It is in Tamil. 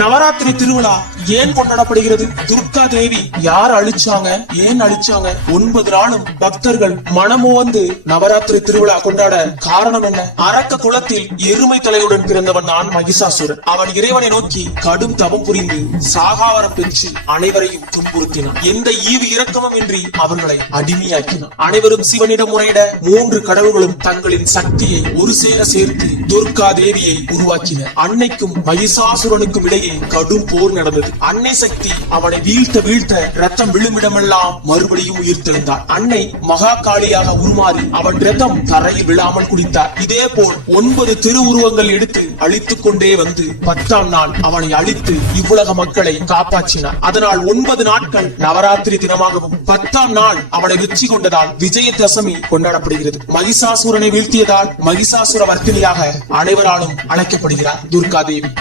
நவராத்திரி திருவிழா ஏன் கொண்டாடப்படுகிறது? துர்கா தேவி யார் அழிச்சாங்க, ஏன் அழிச்சாங்க? 9 நாளும் பக்தர்கள் மனமுவந்து நவராத்திரி திருவிழா கொண்டாட காரணம் என்ன? அரக்க குலத்தில் எருமை தலையுடன் பிறந்தவன் தான் மகிஷாசுரன். அவன் இறைவனை நோக்கி கடும் தவம் புரிந்து சாகாவரம் பெற்று அனைவரையும் துன்புறுத்தினான். எந்த ஈவு இரக்கமும் இன்றி அவர்களை அடிமையாக்கினான். அனைவரும் சிவனிடம் முறையிட 3 கடவுள்களும் தங்களின் சக்தியை ஒரு சேர சேர்த்து துர்கா தேவியை உருவாக்கினர். அன்னைக்கும் மகிஷாசுரனுக்கும் இடையே கடும் போர் நடந்தது. அன்னை சக்தி அவனை வீழ்த்த ரத்தம் விழுமிடமெல்லாம் மறுபடியும் உயிர்த்தெழுந்தார். அன்னை மகா காளியாக உருமாறி அவன் ரத்தம் தரையில் விழாமல் குடித்தார். இதே போல் 9 திருவுருவங்கள் எடுத்து அழித்துக் கொண்டே வந்து 10ஆம் நாள் அவனை அழித்து இவ்வுலக மக்களை காப்பாற்றினார். அதனால் 9 நாட்கள் நவராத்திரி தினமாகவும் 10ஆம் நாள் அவனை வெற்றி கொண்டதால் விஜயதசமி கொண்டாடப்படுகிறது. மகிஷாசுரனை வீழ்த்தியதால் மகிஷாசுர வர்த்தினியாக அனைவராலும் அழைக்கப்படுகிறார் துர்கா தேவி.